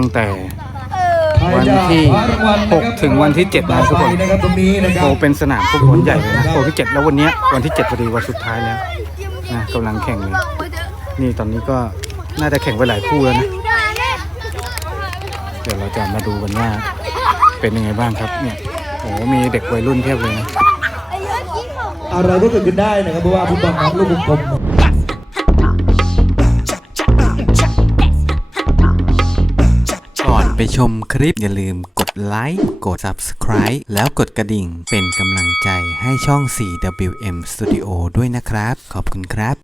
ตั้งแต่ วันที่6ถึงวันที่7นะครับทุกคนนะครับตรงนี้นะครัโอ้บเป็นสนามฟุตบอลใหญ่เลยนะโอ้ที่ 7 แล้ววันเนี้ยวันที่ 7พอดีวันสุดท้ายแล้วนะกำลังแข่งเลยนี่ตอนนี้ก็น่าจะแข่งไปหลายคู่แล้วนะเดี๋ยวเราจะมาดูกันว่าเป็นยังไงบ้างครับเนี่ยโอ้มีเด็กวัยรุ่นเพียบเลยนะอะไรก็เกิดขึ้นได้นะครับเพราะว่าฟุตบอลครับลูกกลม ไปชมคลิปอย่าลืมกดไลค์กด Subscribe แล้วกดกระดิ่งเป็นกำลังใจให้ช่อง 4WM Studio ด้วยนะครับ ขอบคุณครับ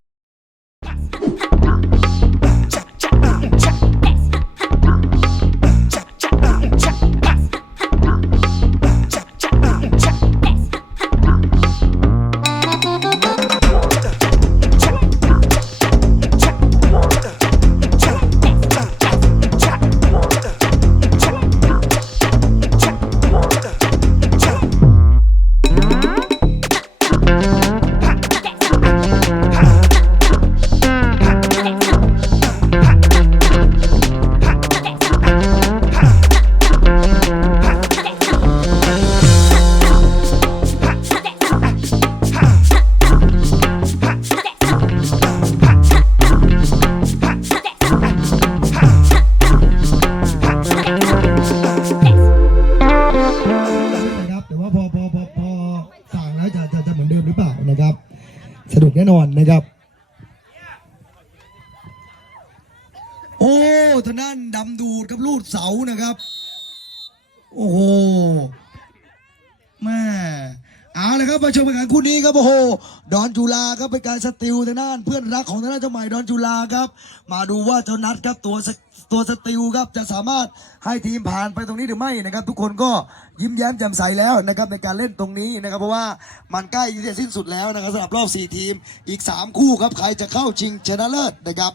เสานะครับ โอ้โหแม่เอาเลยครับมาชมกันคู่นี้ครับโอ้โหดอนจุฬาครับเป็นการสติลทางด้านเพื่อนรักของทางด้านเจ้าใหม่ดอนจุฬาครับ มาดูว่าเจ้านัดครับตัวสตัวสติลครับจะสามารถให้ทีมผ่านไปตรงนี้หรือไม่นะครับ ทุกคนก็ยิ้มแย้มแจ่มใสแล้วนะครับในการเล่นตรงนี้นะครับ เพราะว่ามันใกล้ที่จะสิ้นสุดแล้วนะครับสำหรับรอบ 4 ทีมอีก 3 คู่ครับใครจะเข้าชิงชนะเลิศนะครับ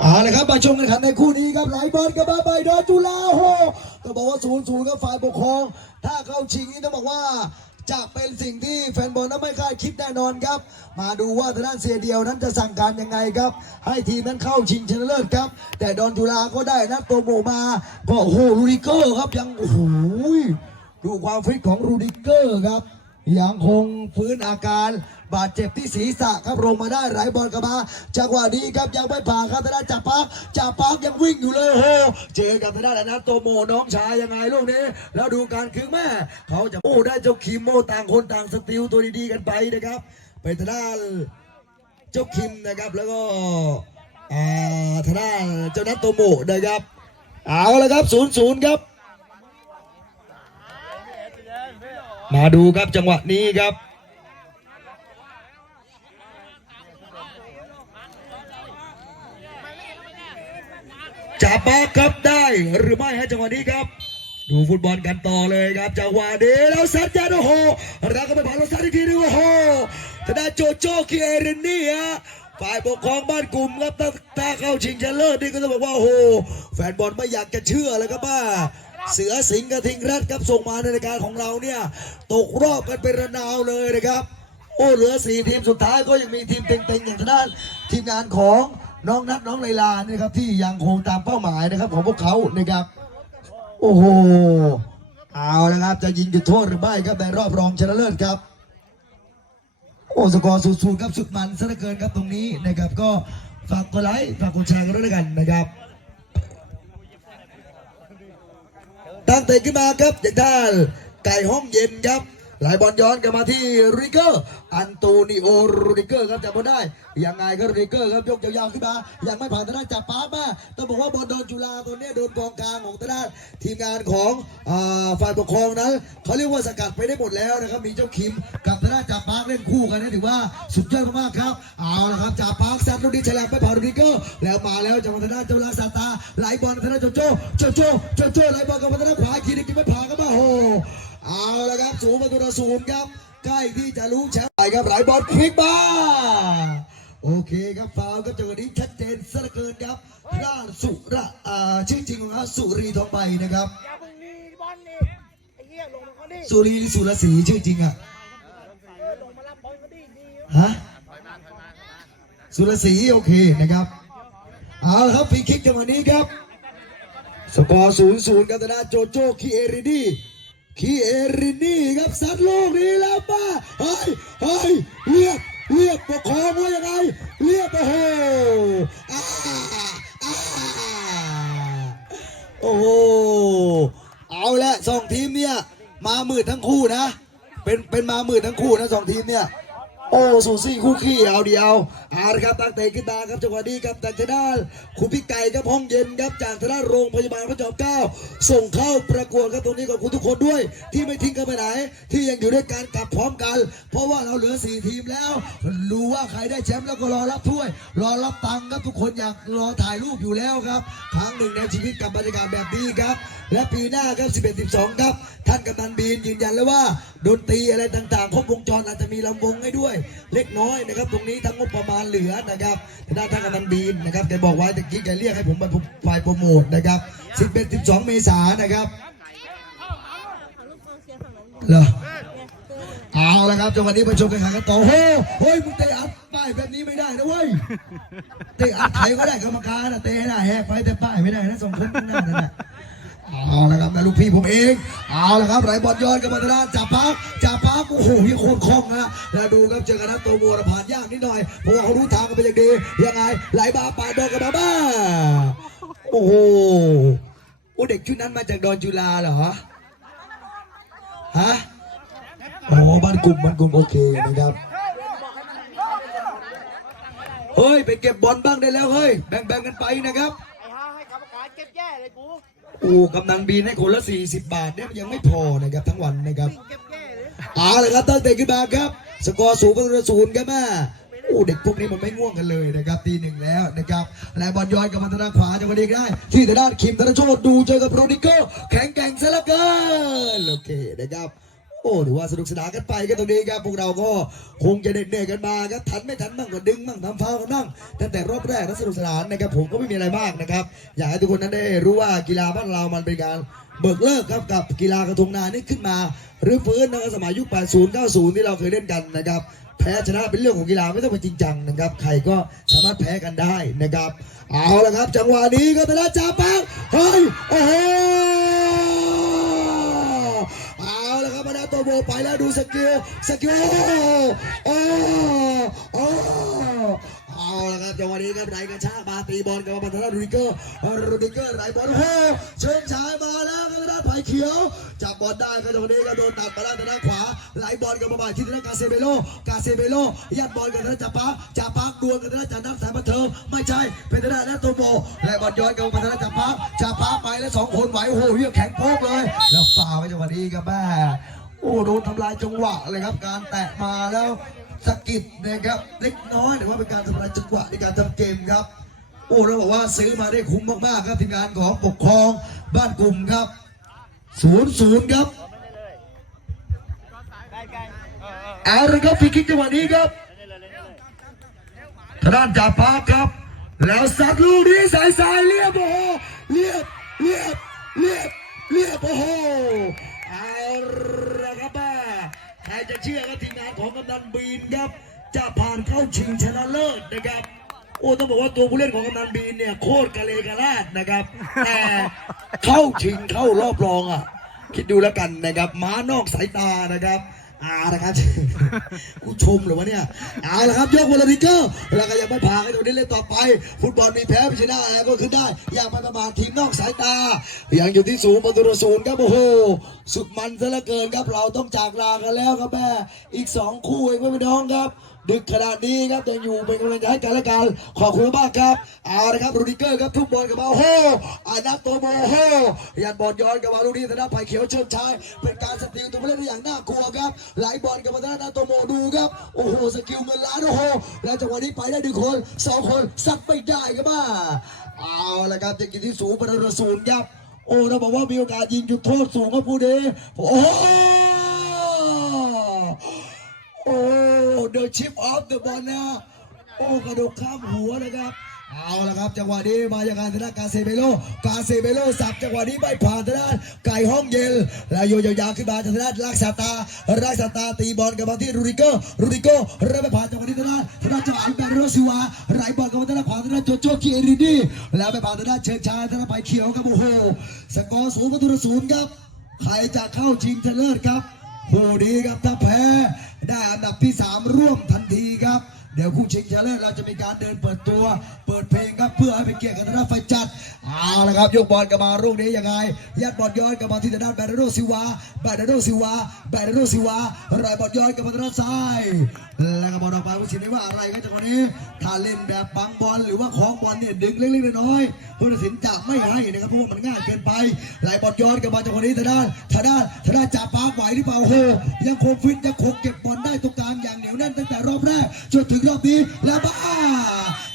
เอาละครับมาชมกันขันในคู่นี้ครับไหลบอลกับมาใบดอจุฬาโหต้องบอกว่าศูนย์ศูนย์กับฝ่ายปกครอง ถ้าเข้าชิงนี่ต้องบอกว่าจะเป็นสิ่งที่แฟนบอลนั้นไม่คาดคิดแน่นอนครับ มาดูว่าทางด้านเสียเดียวนั้นจะสั่งการยังไงครับ ให้ทีมนั้นเข้าชิงชนะเลิศครับ แต่ดอนจุฬาก็ได้นัดโปรโมมา ก็โอ้โหลูดิเกอร์ครับยังโอ้โหดูความฟิตของรูดิเกอร์ครับยังคงฟื้นอาการ บาดเจ็บที่ศีรษะครับลงมาได้ไหลบอลกลับมาจังหวะนี้ครับยังไม่ผ่านครับทางด้านจ่าปักจ่าปักยังวิ่งอยู่เลยโอ้โหเจอกับทางด้านอนันโตโมน้องชายยังไงลูกนี้ แล้วดูการคึงแม่ เขาจะโอ้ได้เจ้าคิมโมต่างคนต่างสติลตัวดีๆกันไปนะครับไปทางด้านเจ้าคิมนะครับแล้วก็อ่าทางด้านเจ้านัทโตโมนะครับเอาละครับศูนย์ศูนย์ครับ มาดูครับจังหวะนี้ครับ จะปอกครับได้หรือไม่ฮะจังหวะนี้ครับ ดูฟุตบอลกันต่อเลยครับจังหวะนี้แล้วซัดยาโอ้โหเราก็ไปผ่านเราซัดอีกทีนึงโอ้โหจะได้โจโจ้คีเอรนนี่ฮะฝ่ายปกครองบ้านกลุ่มครับถ้าถ้าเข้าชิงชนะเลิศนี่ก็ต้องบอกว่าโอ้โหแฟนบอลไม่อยากจะเชื่อเลยครับว่าเสือสิงห์กระทิงรัฐครับส่งมาในรายการของเราเนี่ยตกรอบกันเป็นระนาวเลยนะครับ โอ้เหลือสี่ทีมสุดท้ายก็ยังมีทีมเต็งๆอย่างทางด้านทีมงานของ น้องนัทน้องไลลานี่ครับ ที่ยังคงตามเป้าหมายนะครับ ของพวกเขานะครับ โอ้โหเอาละครับ จะยิงจุดโทษหรือไม่ครับในรอบรองชนะเลิศครับ โอ้สกอร์สูดๆครับสุดมันซะเหลือเกินครับตรงนี้นะครับ ก็ฝากกดไลค์ฝากกดแชร์กันด้วยกันนะครับตั้งเตะขึ้นมาครับจากด้านไก่ห้องเย็นครับ ไหลบอลย้อนกลับมาที่ริเกอร์ อันโตนิโอริเกอร์ครับจับบอลได้ ยังไงก็ริเกอร์ครับยกยาวๆขึ้นมา ยังไม่ผ่านทางด้านจับป้ามาต้องบอกว่าบอลโดนจุฬาตัวนี้โดนกองกลางของทางด้านทีมงานของอฝ่ายปกครองนั้นเขาเรียกว่าสกัดไปได้หมดแล้วนะครับมีเจ้าคิมกับทางด้านจับป้าเล่นคู่กันนะถือว่าสุดยอดมากๆครับ เอาละครับจับป้าซัดลูกนี้ฉลับไปผ่านริเกอร์แล้วมาแล้วจังหวะทางด้านเจ้าลาซาตาไหลบอลทางด้านโจโจโจโจโจโจไหลบอลกับทางด้านขวาอีกทีนึงกินไม่ผ่านครับโอ้โห เอาละครับสูงประตูต่อศูนย์ครับ ใกล้ที่จะรู้แชมป์ไปครับไหลบอลคลิกมาโอเคครับฟาวล์ครับจังหวะนี้ชัดเจนซะเหลือเกินครับพระสุระอ่าชื่อจริงของเขาสุรีทองใบนะครับ อย่าเพิ่งมีบอลนี่สุรีสุรศรีชื่อจริงอะฮะสุรศรีโอเคนะครับเอาละครับฟรีคิกจังหวะนี้ครับ สกอร์ศูนย์ศูนย์กับธนาโจโจคีเอรินี คีเอรินีครับซัดลูกนี้แล้วป้าเฮ้ยเฮ้ยเรียบเรียบปกครองว่ายังไงเรียบโอ้โหอ่อโอ้โหเอาละสองทีมเนี่ยมามืดทั้งคู่นะ เป็นเป็นมามืดทั้งคู่นะสองทีมเนี่ย โอ้สูซี่คู่ขี้เอาเดียวเอาละครับตั้งเตะขึ้นมาครับจังหวะนี้ครับจากทางด้านคุณพี่ไก่ครับห้องเย็นครับจากทางด้านโรงพยาบาลพระจอมเกล้าส่งเข้าประกวดครับตรงนี้ขอบคุณทุกคนด้วย ที่ไม่ทิ้งกันไปไหน ที่ยังอยู่ด้วยกันกลับพร้อมกัน เพราะว่าเราเหลือ4ทีมแล้วรู้ว่าใครได้แชมป์แล้วก็รอรับถ้วย รอรับตังค์ครับทุกคนอยากรอถ่ายรูปอยู่แล้วครับครั้งหนึ่งในชีวิตกับบรรยากาศแบบนี้ครับ และปีหน้าครับ11 12 ครับ ท่านกำนันบีนยืนยันแล้วว่าดนตรีอะไรต่างๆครบวงจรอาจจะมีลำวงให้ด้วยเล็กน้อยนะครับ ตรงนี้ทั้งงบประมาณเหลือนะครับด้านท่านกำนันบีนนะครับแกบอกไว้ตะกี้แกเรียกให้ผมไปฝ่ายโปรโมทนะครับ11 12 เมษายนนะครับเหรอเอาละครับจังหวะนี้มาชมกันขันกันต่อโอ้โฮ้ยมึงเตะอัดป้ายแบบนี้ไม่ได้นะเว้ยเตะอัดใครก็ได้กรรมการนะเตะให้ได้แหกไปแต่ป้ายไม่ได้นะสองคนข้างหน้านั่นแหละ เอาละครับนะลูกพี่ผมเอง เอาละครับไหลบอลย้อนกับมาตราจับพักจับพักโอ้โหยังโคตรคล่องนะแล้วดูครับเจอกันนะตัวมัวผ่านยากนิดหน่อยเพราะว่าเขารู้ทางกันเป็นอย่างดียังไงไหลบาปาดโดนกับมาบ้าโอ้โหโอ้เด็กชุดนั้นมาจากดอนจุฬาเหรอฮะโอ้บ้านกลุ่มบ้านกลุ่มโอเคนะครับเฮ้ยไปเก็บบอลบ้างได้แล้วเฮ้ยแบ่งๆกันไปนะครับไอ้ห้าให้กรรมการเก็บแย่เลยกู อ้กำนันบีนให้คนละ40 บาทเนี่ยยังไม่พอนะครับทั้งวันนะครับเก็บแย่เลยเอาเลยครับตั้งแต่ขึ้นมาครับ สกอร์สูงประตูศูนย์ครับแม่โอ้เด็กพวกนี้มันไม่ง่วงกันเลยนะครับตีหนึ่งแล้วนะครับและบอลย้อนกลับมาทางด้านขวาจังหวะนี้ได้ ที่ทางด้านคิมธนโชตดูเจอกับโรดิโก้แข็งแกร่งซะเหลือเกินโอเคนะครับ โอ้ถือว่าสนุกสนานกันไปกันตรงนี้ครับพวกเราก็คงจะเด็ดเหนื่อยกันมาครับทันไม่ทันบ้างก็ดึงบ้างทำฟาวกันบ้างตั้งแต่รอบแรกก็สนุกสนานนะครับผมก็ไม่มีอะไรมากนะครับ อยากให้ทุกคนนั้นได้รู้ว่ากีฬาบ้านเรามันเป็นการเบิกเลิกครับกับกีฬากระทงนานี่ขึ้นมาหรือฟื้นนะครับสมัยยุค 80 90 ที่เราเคยเล่นกันนะครับแพ้ชนะเป็นเรื่องของกีฬาไม่ต้องเป็นจริงจังนะครับใครก็สามารถแพ้กันได้นะครับ เอาละครับ จังหวะนี้ก็ตลาดจ่าปังเฮ้ยโอ้โห เอาละครับมาดาม ตัวโบไปแล้วดูสกิลสกิลโอ้โอ้เอาละครับจังหวะนี้ครับไหลกระชากมาตีบอลกับมาทางด้านรูดิเกอร์รูดิเกอร์ไหลบอลโอ้เชิงชายมาแล้วครับด้านไผ่เขียวจับบอลได้ครับจังหวะนี้ก็โดนตัดมาแล้วทางด้านขวาไหลบอลกับมาบาที่ทางด้านกาเซเบโลกาเซเบโลยัดบอลกับทางด้านจ่าปักจ่าปักดวลกับทางด้านจ่านักสายบันเทิงไม่ใช่เป็นทางด้านนัตัวโบแลบอลย้อนกับมาทางด้านจ่าปักจ่าปักไปแล้วสองคนไหวโอ้โหเหี้ยแข็งโป๊กเลย แล้วฝ่าไปจังหวะนี้ครับแม่ โอ้โดนทำลายจังหวะเลยครับ การแตะมาแล้วสกิดนะครับเล็กน้อยแต่ว่าเป็นการทำลายจังหวะในการทำเกมครับ โอ้เราบอกว่าซื้อมาได้คุ้มมากๆครับทีมงานของปกครองบ้านกลุ่มครับศูนย์ศูนย์ครับได้ไกลเอาลยครับฟรีคิกจังหวะนี้ครับทางด้านจ่าปาครับ แล้วสัดลูกนี้สายสายเรียบโอ้โหเรียบเรียบเรียบเรียบโอ้โหเอาละครับแม่ใค รจะเชื่อครับทีมงานของกำนันบีนครับ จะผ่านเข้าชิงชนะเลิศนะครับโอ้ต้องบอกว่าตัวผู้เล่นของกำนันบีนเนี่ยโคตรกะเลกะลาดนะครับ แต่เข้าชิงเข้ารอบรองอะ คิดดูแล้วกันนะครับ ม้านอกสายตานะครับ อาละครับกูชมเหรือวะเนี่ยเอาละครับยกบอลดิเกอร์แล้วก็ยังไม่ผ่านให้ตัวนี้เล่นต่อไป ฟุตบอลมีแพ้ไม่ชนะอะไรก็ขึ้นได้ อย่างไม่ประมาททีมนอกสายตายังอยู่ที่สูงประตูศูนย์ครับโอ้โห สุดมันซะเหลือเกินครับเราต้องจากลากันแล้วครับแม่อีกสองคู่เองไม่ไปน้องครับ ดึกขนาดนี้ครับยังอยู่เป็นกำลังใจให้กันและกันขอบคุณมากครับเอาละครับรูดิเกอร์ครับทุกบอลกับมาโอ้โหอานับตัวโมโหยันบอลย้อนกับมาลูกนี้ธนาไผ่เขียวเชิดชายเป็นการสติลตัวผู้เล่นได้อย่างน่ากลัวครับไหลบอลกับมาธนาตัวโมดูครับโอ้โหสกิลเงินล้านโอ้โหแล้วจังหวะนี้ไปได้หนึ่งคนสองคนซัดไม่ได้ครับมาเอาละครับจะกินที่สูงประตูศูนย์ครับโอ้เราบอกว่ามีโอกาสยิงจุดโทษสูงครับผู้เดโอ้โหโอ้ เดอะชิปออฟเดอะบอลนะโอ้กระโดดข้ามหัวนะครับ เอาละครับ จังหวะนี้มาจากการธนากาเซเบโลกาเซเบโลสับจังหวะนี้ไม่ผ่านทางด้านไก่ห้องเย็นแล้วโยยาวๆขึ้นมาทางด้านลักษาตาลักษาตาตีบอลกับมาที่รูดิโกรูดิโกเริ่มไม่ผ่านจังหวะนี้ทางด้านทางด้านจังหวะอันแบรโรซิวาไหลบอลกับมาทางด้านขวาทางด้านโจโจคิเอรินีแล้วไม่ผ่านทางด้านเชิงชายทางด้านไปเขียวครับโอ้โหสกอร์ศูนย์ประตูศูนย์ครับใครจะเข้าชิงชนะเลิศครับ ผู้ดีครับถ้าแพ้ได้อันดับที่สามร่วมทันทีครับ เดี๋ยวคู่ชิงชนะเลิศเราจะมีการเดินเปิดตัว เปิดเพลงครับเพื่อให้เป็นเกียรติกับทางด้านไฟจัดเอาละครับยกบอลกลับมาลูกนี้ยังไงยัดบอลย้อนกลับมาที่ทางด้านแบรโดซิวาแบรโดซิวาแบรโดซิวารอยบอลย้อนกลับมาทางด้านซ้ายแล้วก็บอลออกไปผู้ชินนี้ว่าอะไรครับจังหวะนี้ถ้าเล่นแบบบังบอลหรือว่าของบอลเนี่ยดึงเล็กๆน้อยๆผู้ตัดสินจะไม่ให้นะครับเพราะว่ามันง่ายเกินไปไหลบอลย้อนกลับมาจังหวะนี้ทางด้านทางด้านทางด้านจ่าฟ้าไหวหรือเปล่าโอ้โหยังคงฟิตยังคงเก็บบอลได้ตรงกลางอย่างเหนียวแน่นตั้งแต่รอบแรกจนถึงรอบนี้แล้วบ้า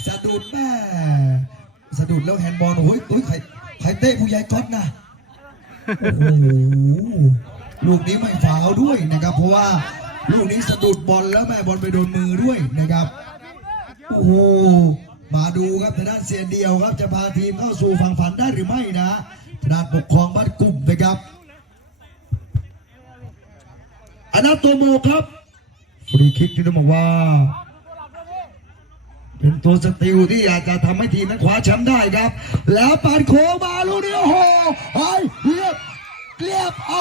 สะดุดแม่สะดุดแล้วแฮนด์บอลโอ้ยโอ้ยใครใครเตะผู้ใหญ่ก๊อตนะโอ้โหลูกนี้ไม่ฟาวด้วยนะครับ เพราะว่าลูกนี้สะดุดบอลแล้วแม่บอลไปโดนมือด้วยนะครับโอ้โหมาดูครับทางด้านเสียเดียวครับจะพาทีมเข้าสู่ฝั่งฝันได้หรือไม่นะทางด้านปกครองบ้านกลุ่มนะครับอนาโตโมครับฟรีคิกที่ต้องบอกว่า เป็นตัวสติลที่อาจจะทำให้ทีมนั้นคว้าแชมป์ได้ครับ แล้วปานโค้งมาลูกนี้โอ้โหเฮ้ยเรียบเรียบอ้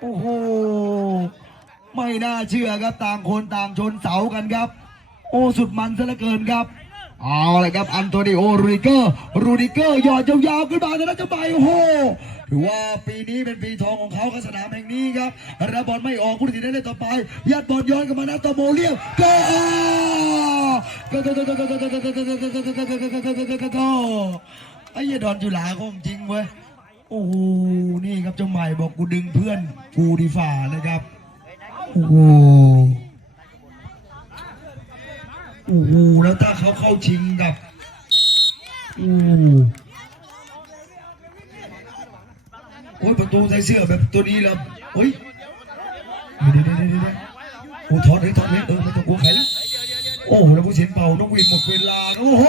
โอ้โหไม่น่าเชื่อครับต่างคนต่างชนเสากันครับ โอ้สุดมันซะเหลือเกินครับเอาเลยครับอันโตนิโอรูดิเกอร์รูดิเกอร์หยอดยาวๆขึ้นมาแล้วนะเจะไปโอ้โห ว่าปีนี้เป็นปีทองของเขาสนามแห่งนี้ครับระบอลไม่ออกผู้ตัดสินได้เลยต่อไป ยัดบอลย้อนกลับมานะตโมเลียวก็ไอ้ยดอนจุฬาของจริงเว้ยโอ้โหนี่ครับเจ้าใหม่บอกกูดึงเพื่อนกูดีฝ่านะครับโอ้โหโอ้โหแล้วถ้าเขาเข้าชิงกับโอ้ อ้ยประตูใส่เสื้อแบบตัวนี้แล้วเฮ้ยเดี๋ยวเดี๋ยวเดี๋ยวโอ้ถอดเลยถอดเลยเออไม่ต้องกลัวใครแล้วโอ้แล้วผู้เสียนเป่านกหวีดหมดเวลาโอ้โห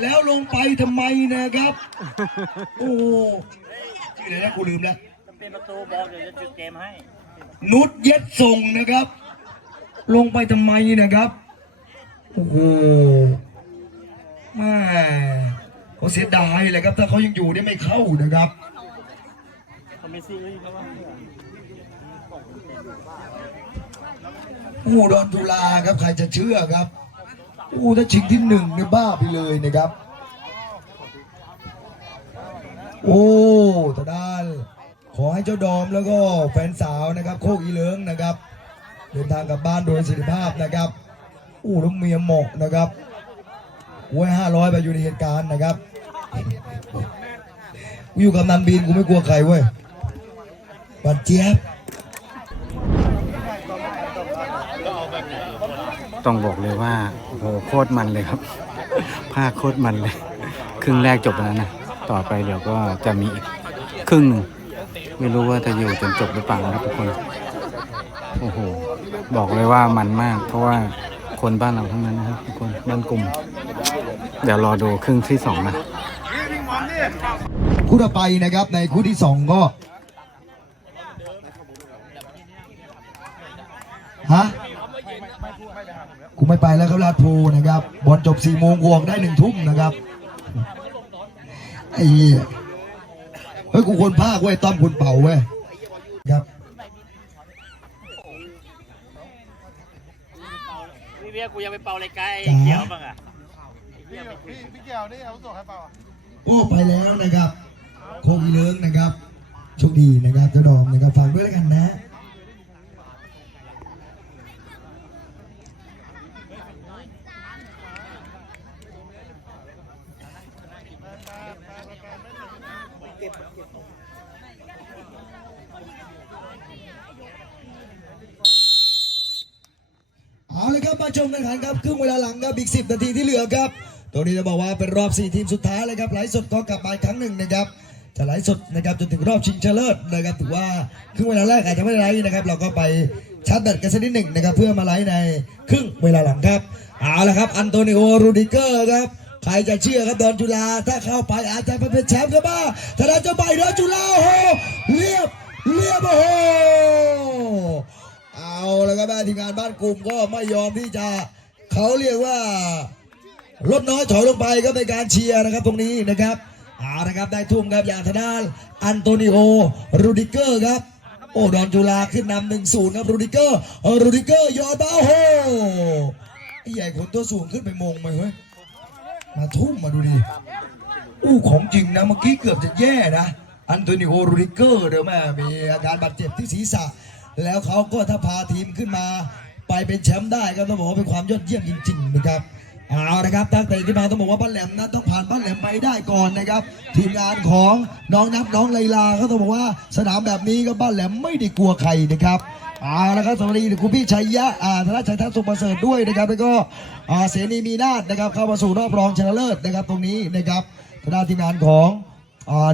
แล้วลงไปทำไมนะครับ โอ้โหชื่ออะไรนะกูลืมแล้วเป็นประตูบอกเดี๋ยวจะจุดเกมให้ นุชเย็ดส่งนะครับ ลงไปทำไมนะครับ โอ้โหแม่ เขาเสียดายเลยครับ ถ้าเขายังอยู่นี่ไม่เข้านะครับอเพราะว่าโอ้ดอนตุลาครับใครจะเชื่อครับโอ้ถ้าชิงที่หนึ่งเนี่ยบ้าไปเลยนะครับ โอ้ตาด้านขอให้เจ้าดอมแล้วก็แฟนสาวนะครับ โคกอีเลิงนะครับ เดินทางกลับบ้านโดยสิริภาพนะครับโอ้แล้วเมียหมกนะครับโอ้ยห้าร้อยไปอยู่ในเหตุการณ์นะครับ กูอยู่กับนันบินกูไม่กลัวใครเว้ยบัดเจี๊ยบต้องบอกเลยว่าโอ้โหโคตรมันเลยครับภาคโคตรมันเลย ครึ่งแรกจบแล้วนะ ต่อไปเดี๋ยวก็จะมีอีกครึ่งหนึ่งไม่รู้ว่าจะอยู่จนจบหรือเปล่านะครับทุกคน โอ้โห บอกเลยว่ามันมาก เพราะว่าคนบ้านเราทั้งนั้นนะครับทุกคนบ้านกลุ่ม เดี๋ยวรอดูครึ่งที่สองนะ คู่ต่อไปนะครับในคู่ที่สองก็ฮะกูไม่ไปแล้วครับลาดพูนะครับบอลจบสี่โมงกูออกได้หนึ่งทุ่มนะครับไอ้เหี้ยเฮ้ยกูคนภาคเว้ยต้อมคนเป่าเว้ยครับพี่เบียร์กูยังไปเป่าเลยไกลเขียวบ้างอะพี่พี่เกี่ยวนี่เอาส่งให้เปล่าอะ โอ้ไปแล้วนะครับโคอีเลิงนะครับโชคดีนะครับเจ้าดอมนะครับฝากด้วยแล้วกันนะเอาเลยครับมาชมกันขันครับครึ่งเวลาหลังครับอีก10 นาทีที่เหลือครับ ตัวนี้จะบอกว่าเป็นรอบ 4 ทีมสุดท้ายเลยครับไลฟ์สดก็กลับมาครั้งหนึ่งนะครับจะไลฟ์สดนะครับจนถึงรอบชิงชนะเลิศนะครับถือว่าครึ่งเวลาแรกอาจจะไม่ได้ไลฟ์นะครับ เราก็ไปชาร์จแบตกันสักนิดหนึ่งนะครับเพื่อมาไลฟ์ในครึ่งเวลาหลังครับเอาละครับอันโตนิโอรูดิเกอร์ครับใครจะเชื่อครับดอนจุฬาถ้าเข้าไปอาจจะเป็นแชมป์ก็บ้าถ้าได้จะไปดอนจุฬาโอ้โหเรียบเรียบโอ้โหเอาแล้วครับแม่ทีมงานบ้านกลุ่มก็ไม่ยอมที่จะเขาเรียกว่า ลดน้อยถอยลงไปก็เป็นการเชียร์นะครับตรงนี้นะครับเอาละครับได้ทุ่มครับอย่างทางด้านอันโตนิโอรูดิเกอร์ครับโอ้ดอนจุฬาขึ้นนำหนึ่งศูนย์ครับรูดิเกอร์เออรูดิเกอร์ยอดบ้าโฮใหญ่คนตัวสูงขึ้นไปมงไหมเฮ้ยมาทุ่มมาดูดิอู้ของจริงนะเมื่อกี้เกือบจะแย่นะอันโตนิโอรูดิเกอร์เดี๋ยวแม่มีอาการบาดเจ็บที่ศีรษะ แล้วเขาก็ถ้าพาทีมขึ้นมา ไปเป็นแชมป์ได้ก็ต้องบอกว่าเป็นความยอดเยี่ยมจริง ๆ นะครับ เอาละครับตั้งแต่ที่มาต้องบอกว่าบ้านแหลมนะต้องผ่านบ้านแหลมไปได้ก่อนนะครับ ทีมงานของน้องนับน้องไลลาเขาต้องบอกว่าสนามแบบนี้ก็บ้านแหลมไม่ได้กลัวใครนะครับเอาละครับสวัสดีคุณพี่ชัยยะอ่าธนชัยทัศน์สุประเสริฐด้วยนะครับ แล้วก็อ่าเสนีมีนาศนะครับเข้ามาสู่รอบรองชนะเลิศนะครับตรงนี้นะครับทางด้านทีมงานของ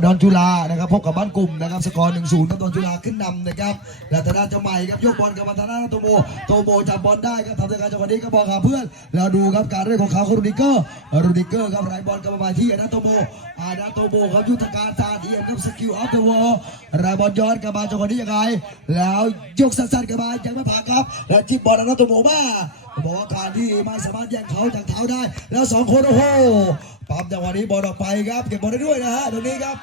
ดอนจุฬานะครับพบกับบ้านกลุ่มนะครับสกอร์หนึ่งศูนย์ครับดอนจุฬาขึ้นนำนะครับและทางด้านเจ้าใหม่ครับยกบอลกับมาทางด้านโตโมโตโมจับบอลได้ครับทำการจังหวะนี้ก็บอกหาเพื่อนแล้วดูครับการเล่นของเขาคือรูดิเกอร์รูดิเกอร์ครับไรบอลกับมาที่อานาโตโมอานาโตโมครับยุทธการตาเดียมครับสกิลออฟเดอะวอลไรบอลย้อนกับมาจังหวะนี้ยังไงแล้วยกสั้นๆกับมายังไม่ผ่านครับแล้วจิ้มบอลอานาโตโมมา บอกว่าการที่ไม่สามารถแย่งเขาจากเท้าได้ แล้วสองคนโอ้โหปั๊มจังหวะนี้บอลออกไปครับ เก็บบอลได้ด้วยนะฮะตรงนี้ครับ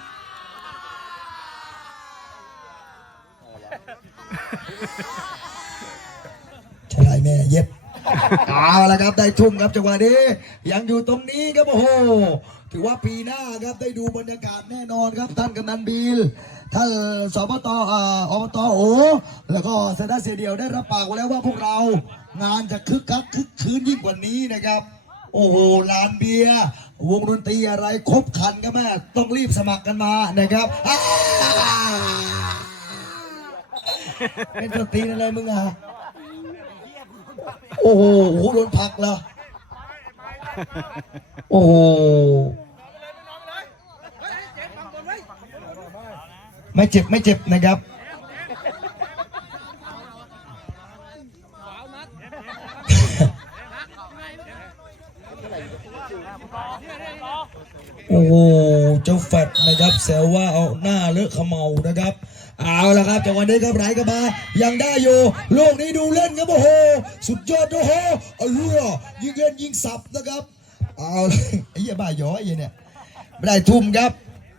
ใช่แม่เย็บเอาละครับได้ทุ่มครับจังหวะนี้ยังอยู่ตรงนี้ครับโอ้โหถือว่าปีหน้าครับได้ดูบรรยากาศแน่นอนครับท่านกำนันบีลท่านสบตออบตโอแล้วก็เซนทรัลเสียเดียวได้รับปากไว้แล้วว่าพวกเรา งานจะคึกคักคึกคืนยิ่งกว่านี้นะครับ โอ้โหลานเบียร์วงดนตรีอะไรครบคันครับแม่ต้องรีบสมัครกันมานะครับเป็นดนตรีอะไรมึงอะโอ้โหโดนผักเหรอโอ้โหไม่เจ็บไม่เจ็บนะครับ โอ้โหเจ้าแฟดนะครับแซวว่าเอาหน้าเลอะเขมเมานะครับเอาละครับจังหวะนี้ครับไหลกับมายังได้อยู่ลูกนี้ดูเล่นครับโอ้โหสุดยอดโอ้โหอาเรือยิงเล่นยิงสับนะครับเอาไอ้เหี้ยบ้าหยอไอ้เหี้ยเนี่ยไม่ได้ทุ่มครับ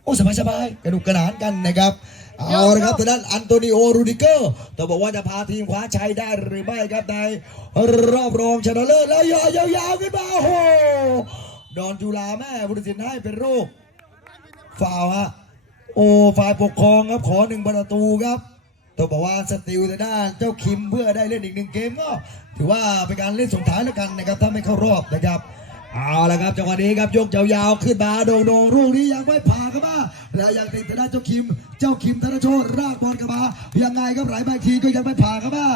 โอ้สบายสบายๆกระดูกกระหานกันนะครับเอาละครับทางด้านอันโตนิโอรูดิเกอร์ต้องบอกว่าจะพาทีมคว้าชัยได้หรือไม่ครับในรอบรองชนะเลิศแล้วยาวๆขึ้นมาโอ้โห ดอนจุฬาแม่บุตรศิลป์ให้เป็นลูกฟาวฮะโอ้ฝ่ายปกครองครับขอหนึ่งประตูครับต้องบอกว่าสติลแต่ด้านเจ้าคิมเพื่อได้เล่นอีกหนึ่งเกมก็ถือว่าเป็นการเล่นส่งท้ายแล้วกันนะครับถ้าไม่เข้ารอบนะครับเอาละครับจังหวะนี้ครับยกยาวๆขึ้นมาโด่งๆลูกนี้ยังไม่ผ่านครับมาแล้วยังติดทางด้านเจ้าคิม เจ้าคิมธนโชตรากบอลกับมายังไงครับไหลมาอีกทีก็ยังไม่ผ่านครับมา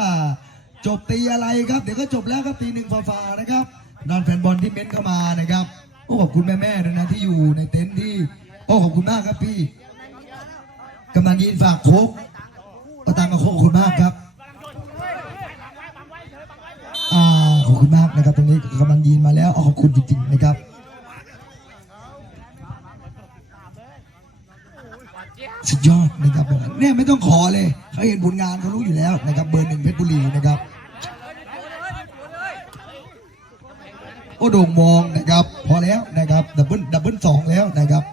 จบตีอะไรครับเดี๋ยวก็จบแล้วครับตีหนึ่งฝ่าๆนะครับนอนแฟนบอลที่เม้นเข้ามานะครับ โอ้ขอบคุณแม่ๆด้วยนะที่อยู่ในเต็นท์ที่ โอ้ขอบคุณมากครับพี่กำลังยินฝากโคกเอาตังค์มาโคกขอบคุณมากครับอ่าขอบคุณมากนะครับ ตรงนี้กำลังยินมาแล้วอขอบคุณจริงๆนะครับสุดยอดนะครับเนี่ยไม่ต้องขอเลยเขาเห็นผลงานเขารู้อยู่แล้วนะครับ เบอร์หนึ่งเพชรบุรีนะครับ โอ้โด่งมองนะครับ พอแล้วนะครับดับเบิลดับเบิลสองแล้วนะครับ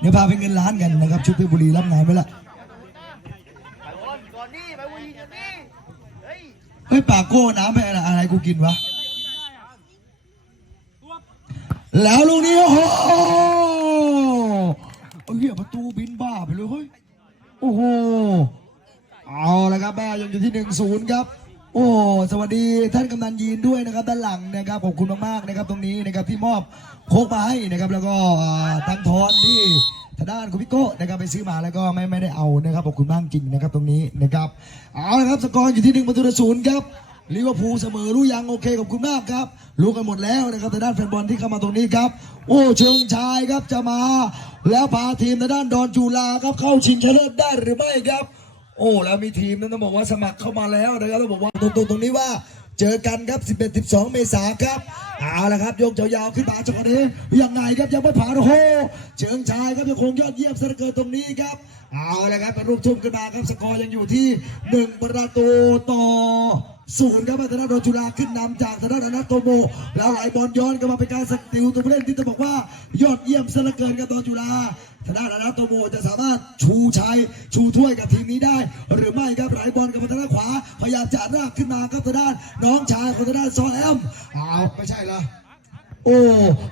เดี๋ยวพาไปเงินล้านกันนะครับ ชุดเพชรบุรีรับงานไว้ละเฮ้ยปากโก้น้ำไปอะไรอะไรกูกินวะ แล้วลูกนี้โอ้โหเอาเหี้ยประตูบินบ้าไปเลยเฮ้ย โอ้โห เอาละครับแม่ยังอยู่ที่หนึ่งศูนย์ครับ โอ้สวัสดีท่านกำนันยีนด้วยนะครับด้านหลังนะครับขอบคุณมากๆนะครับตรงนี้นะครับที่มอบโคกมาให้นะครับ แล้วก็อ่าตังทอนที่ทางด้านคุณพี่โก้นะครับไปซื้อมาแล้วก็ไม่ไม่ได้เอานะครับขอบคุณมากจริงนะครับตรงนี้นะครับเอาละครับสกอร์อยู่ที่หนึ่งประตูต่อศูนย์ครับลิเวอร์พูลเสมอรู้ยังโอเคขอบคุณมากครับรู้กันหมดแล้วนะครับแต่ด้านแฟนบอลที่เข้ามาตรงนี้ครับ โอ้เชิงชายครับจะมา แล้วพาทีมในด้านดอนจูลาครับเข้าชิงชนะเลิศได้หรือไม่ครับ อ้แล้วมีทีมนั้นต้องบอกว่าสมัครเข้ามาแล้วนะครับต้องบอกว่าตรงๆตรงนี้ว่าเจอกันครับ 11 12 เมษายนครับเอาละครับโยกยาวๆขึ้นมาจังหวะนี้ยังไงครับยังไม่ผ่านโอ้โหเชิงชายครับยังคงยอดเยี่ยมสเหลือเกินตรงนี้ครับเอาละครับเป็นรูปทุ่มขึ้นมาครับสกอร์ยังอยู่ที่ 1 ประตูต่อ ศูนย์ครับธนาโดนจุฬาขึ้นนำจากธนาอนัตโตโม แล้วไหลบอลย้อนกลับมาเป็นการสติวตัวผู้เล่นที่จะบอกว่ายอดเยี่ยมสเสละเกินครับดอนจุฬาธนาอนัตโตโมจะสามารถชูชัยชูถ้วยกับทีมนี้ได้ หรือไม่ครับไหลบอลกับธนาขวาพยายามจะรากขึ้นมาครับธนาน้องชายของธนาซอแอมอ้าวไม่ใช่ละ โอ้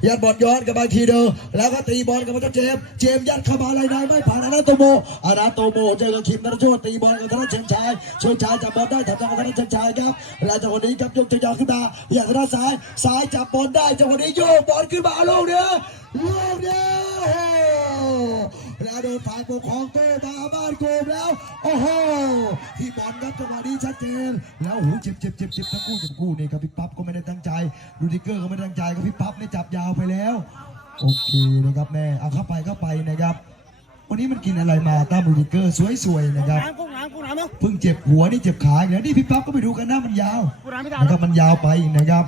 ยัดบอลย้อนกลับมาทีเดิมแล้วก็ตีบอลกลับมาเจ้าเจมส์เจมส์ยัดเข้ามาอะไรนายไม่ผ่านอานาโตโมอานาโตโมเจอกับคิมนรโชตตีบอลกับธนเชิงชายเชิงชายจับบอลได้ถัดจากธนเชิงชายครับแล้วจังหวะนี้ครับยกยาวขึ้นมาอย่างธนาซ้ายซ้ายจับบอลได้จังหวะนี้โยกบอลขึ้นมาลูกเดียวลูกเดียว แล้วโดนฝ่ายปกครองโต้มาบ้านโกมแล้ว โอ้โห ที่บอลครับจังหวะนี้ชัดเจน แล้วหูเจ็บเจ็บเจ็บเจ็บทั้งคู่เจ็บคู่นี่ครับพี่ปั๊บก็ไม่ได้ตั้งใจดูดิเกอร์ก็ไม่ได้ตั้งใจครับพี่ปั๊บเนี่ยจับยาวไปแล้ว โอเคนะครับแม่เอาเข้าไปเข้าไปนะครับ วันนี้มันกินอะไรมาตามดูดิเกอร์สวยๆนะครับน้ำกุ้งน้ำกุ้งน้ำเนาะเพิ่งเจ็บหัวนี่เจ็บขาอีกแล้วนี่พี่ปั๊บก็ไปดูกันนะมันยาวกุ้งน้ำไม่ได้นะครับมันยาวไปนะครับ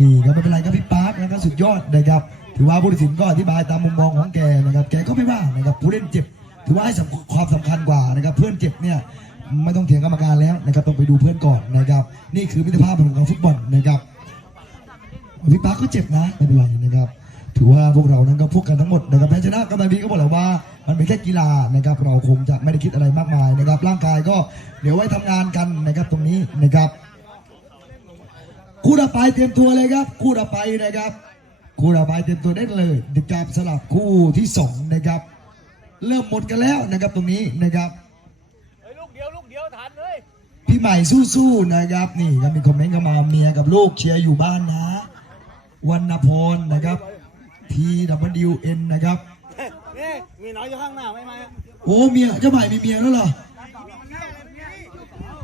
นี่ก็ไม่เป็นไรครับพี่ปั๊บนะครับสุดยอดนะครับ ถือว่าผู้ตัดสินก็อธิบายตามมุมมองของแกนะครับ แกก็ไม่ว่านะครับผู้เล่นเจ็บ ถือว่าให้ความสำคัญกว่านะครับ เพื่อนเจ็บเนี่ยไม่ต้องเถียงกรรมการแล้วนะครับต้องไปดูเพื่อนก่อนนะครับ นี่คือมิตรภาพของการฟุตบอลนะครับพี่ปั๊บก็เจ็บนะไม่เป็นไรนะครับ ถือว่าพวกเรานั้นก็พวกกันทั้งหมดนะครับแพ้ชนะกำลังดีก็บอกแล้วว่า มันเป็นแค่กีฬานะครับ เราคงจะไม่ได้คิดอะไรมากมายนะครับ ร่างกายก็เดี๋ยวไว้ทำงานกันนะครับตรงนี้นะครับ คู่ต่อไปเตรียมตัวเลยครับ คู่ต่อไปนะครับ คู่ต่อไปเตรียมตัวได้เลยติดตามสลับคู่ที่สองนะครับ เริ่มหมดกันแล้วนะครับตรงนี้นะครับเฮ้ยลูกเดียวลูกเดียวทันเลยพี่ใหม่สู้ๆนะครับ นี่ก็มีคอมเมนต์เข้ามาเมียกับลูกเชียร์อยู่บ้านนะวรรณพรนะครับ T W N นะครับนี่มีน้อยอยู่ข้างหน้าไม่ไหมโอ้เมียเจ้าใหม่มีเมียแล้วเหรอ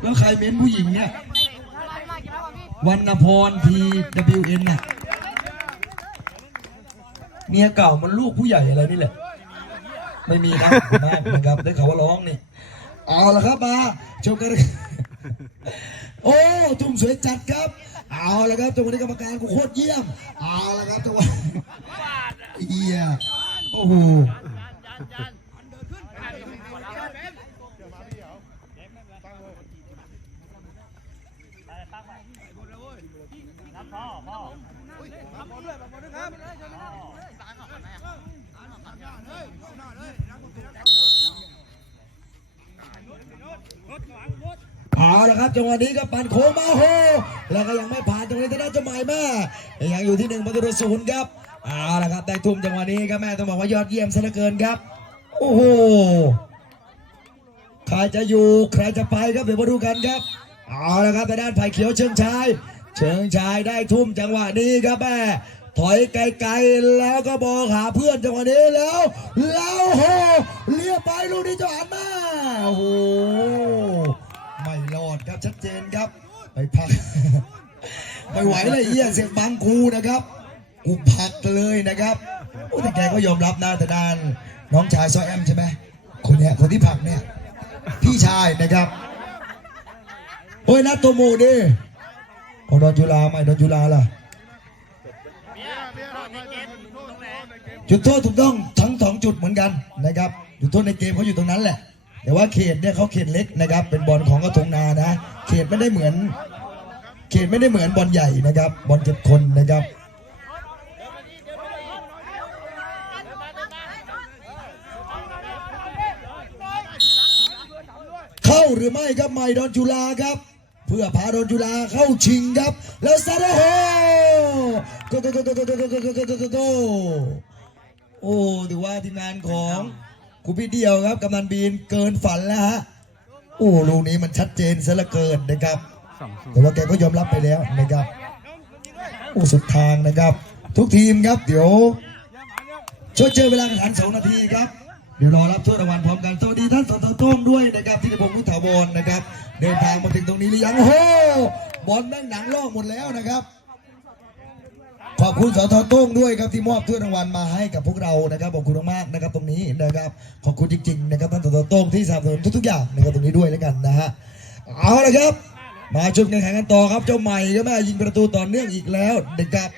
แล้วใครเม้นผู้หญิงเนี่ย วรรณพร T W N น่ะ เมียเก่ามันลูกผู้ใหญ่อะไรนี่แหละ ไม่มีนะขอบคุณมากนะครับได้ข่าวว่าร้องนี่ เอาละครับมาชมกัน โอ้ทุ่มสวยจัดครับ เอาละครับจังหวะนี้กรรมการกูโคตรเยี่ยม เอาละครับจังหวะเฮียโอ้โห เอาละครับจังหวะนี้ก็ปั่นโค้งมาโฮแล้วก็ยังไม่ผ่านจังหวะนี้ทางด้านเจ้าหมายแม่ยังอยู่ที่หนึ่งประตูต่อศูนย์ครับเอาละครับได้ทุ่มจังหวะนี้ครับแม่ต้องบอกว่ายอดเยี่ยมซะเหลือเกินครับโอ้โหใครจะอยู่ใครจะไปครับเดี๋ยวมาดูกันครับเอาละครับทางด้านไผ่เขียวเชิงชาย เชิงชายได้ทุ่มจังหวะนี้ครับแม่ถอยไกลๆแล้วก็บอกหาเพื่อนจังหวะนี้แล้ว แล้วโหเรียไปลูกนี้จะหันมาโอ้โหไม่รอดครับชัดเจนครับ ไปพักไม่ไหวเลยเยี่ยเสียงบังกูนะครับกูพักเลยนะครับโอ้แต่แกก็ยอมรับนะแต่ดานน้องชายซอยแอมใช่ไหมคนเนี้ยคนที่ผักเนี่ยพี่ชายนะครับโอ้ยนัดตัวโมดิ ขอดอนจุฬาไม่ดอนจุฬาล่ะจุดโทษถูกต้องทั้งสองจุดเหมือนกันนะครับจุดโทษในเกมเขาอยู่ตรงนั้นแหละ แต่ว่าเขตเนี่ยเขาเขตเล็กนะครับ เป็นบอลของกระทงนานะ เขตไม่ได้เหมือน เขตไม่ได้เหมือนบอลใหญ่นะครับ บอลเจ็ดคนนะครับเข้าหรือไม่ครับไม่ดอนจุฬาครับ เพื่อพาโดนจุฬาเข้าชิงครับ แล้วซาโดโฮโกโกโกโกโกโกโกโกโกโกโกโกโอ้ถือว่าทีมงานของครูพี่เดียวครับกำนันบีนเกินฝันแล้วฮะโอ้ลูกนี้มันชัดเจนซะเหลือเกินนะครับ แต่ว่าแกก็ยอมรับไปแล้วนะครับโอ้สุดทางนะครับ ทุกทีมครับเดี๋ยวช่วยเจอเวลาแข่งขันสองนาทีครับ เดี๋ยวรอรับถ้วยรางวัลพร้อมกัน สวัสดีท่านสสโต้งด้วยนะครับที่ในพงศ์นุถาวรนะครับ เดินทางมาถึงตรงนี้หรือยัง โอ้โห บอลแม่งหนังลอกหมดแล้วนะครับ ขอบคุณสทต้งด้วยครับที่มอบถ้วยรางวัลมาให้กับพวกเรานะครับ ขอบคุณมากๆนะครับ ตรงนี้นะครับ ขอบคุณจริงๆนะครับท่านสทต้งที่สนับสนุนทุกๆอย่างนะครับตรงนี้ด้วยแล้วกันนะฮะ เอาละครับ มาชมการแข่งกันต่อครับ เจ้าใหม่ก็แม่ยิงประตูต่อเนื่องอีกแล้วนะครับ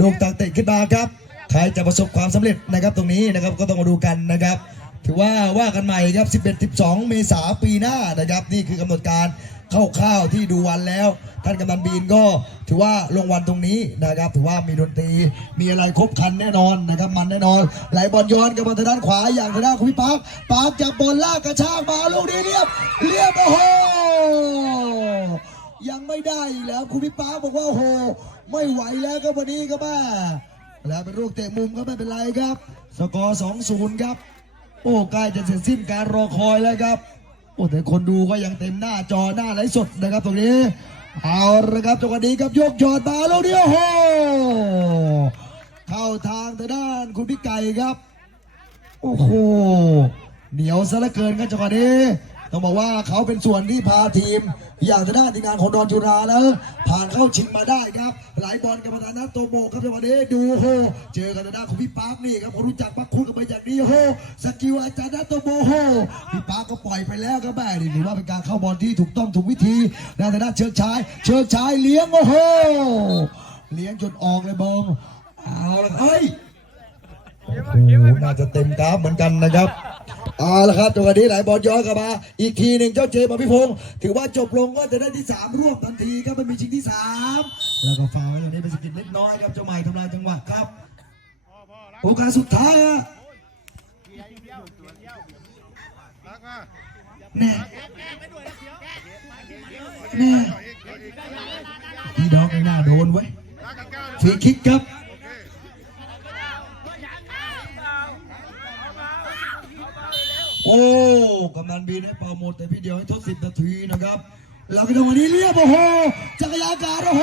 ลูกตักเตะขึ้นมาครับ ใครจะประสบความสำเร็จนะครับตรงนี้นะครับก็ต้องมาดูกันนะครับ ถือว่าว่ากันใหม่ครับ 11 12 เมษาปีหน้านะครับ นี่คือกำหนดการคร่าวๆที่ดูวันแล้ว ท่านกำนันบีนก็ถือว่าลงวันตรงนี้นะครับ ถือว่ามีดนตรีมีอะไรครบคันแน่นอนนะครับมันแน่นอนไหลบอลย้อนกับมาทางด้านขวาอย่างทางด้านคุณพี่ปาร์คปาร์คจับบอลลากกระชากมาลูกนี้เรียบเรียบโอ้โหยังไม่ได้อีกแล้วคุณพี่ปาร์คบอกว่าโอ้โหไม่ไหวแล้วก็วันนี้ก็แม่ แล้วเป็นลูกเตะมุมก็ไม่เป็นไรครับ สกอร์2-0ครับ โอ้ใกล้จะเสร็จสิ้นการรอคอยแล้วครับ โอ้แต่คนดูก็ยังเต็มหน้าจอหน้าไลฟ์สดนะครับตรงนี้ เอาละครับจังหวะนี้ครับยกยอดมาล้วเดียวโหเข้าทางทางด้านคุณพี่ไก่ครับ โอ้โห เหนียวซะเหลือเกินครับจังหวะนี้ ต้องบอกว่าเขาเป็นส่วนที่พาทีม อย่างทางด้ทีมงานของดอนจุฬาแล้ว ผ่านเข้าชิงมาได้ครับไหลบอลกับประธานะโตโมครับจังหวะนี้ดูโหเจอกันด้านของพี่ป๊าร์คนี่ครับคนรู้จักปักคุณกันไปอย่างนี้โหสกิลอาจารย์นะโตโมโหพี่ป๊าร์คก็ปล่อยไปแล้วครับแม่นี่ถือว่าเป็นการเข้าบอลที่ถูกต้องถูกวิธีนทางด้านเชิดชาย เชิดชายเลี้ยงโอ้โหเลี้ยงจนออกเลยเบิงเอาละเอ้ย โอ้โหน่าจะเต็มกราฟเหมือนกันนะครับเอาละครับจังหวะนี้ไหลบอลย้อนกลับมา อีกทีหนึ่งเจ้าเจมส์อภิพงศ์ถือว่าจบลงก็จะได้ที่3ร่วมทันทีครับมันมีชิงที่3แล้วก็ฟาวล์ไว้ตรงนี้เป็นสกิลเล็กน้อยครับเจ้าใหม่ทำลายจังหวะครับโอกาสสุดท้ายฮะแน่แน่พี่ดอกไอ้หน้าโดนไว้ฟรีคิกครับ โอ้กำนันบีนให้เป่าหมดแต่พี่เดียวให้ทดสิบนาทีนะครับแล้วก็จังหวะนี้เรียบโอ้โหจักรยานการโอ้โห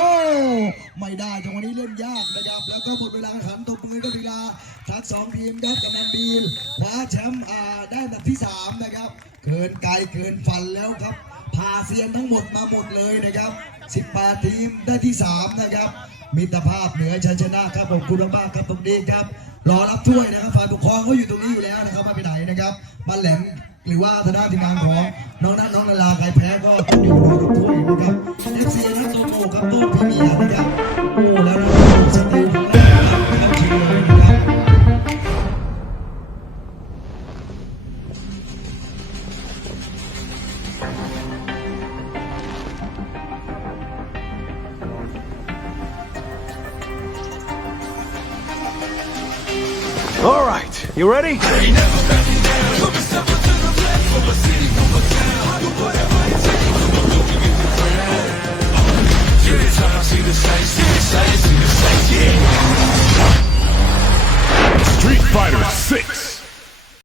ไม่ได้จังหวะนี้เล่นยากนะครับ แล้วก็หมดเวลาขันตบมือก็เวลาทั้งสองทีมครับกำนันบีนคว้าแชมป์อ่าได้อันดับที่สามนะครับ เกินไกลเกินฝันแล้วครับพาเซียนทั้งหมดมาหมดเลยนะครับ18ทีมได้ที่3นะครับมิตรภาพเหนือชัยชนะครับผมคุณมากครับตรงนี้ครับ รอรับถ้วยนะครับฝ่ายปกครองเขาอยู่ตรงนี้อยู่แล้วนะครับไม่ไปไหนนะครับบ้านแหลมหรือว่าทางด้านทีมงานของน้องนัทน้องนาราใครแพ้ก็อยู่รอรับถ้วยนะครับเอฟซีนัทโตโมครับต้นพรีเมียนะครับโอ้แล้วนะสติ you ready?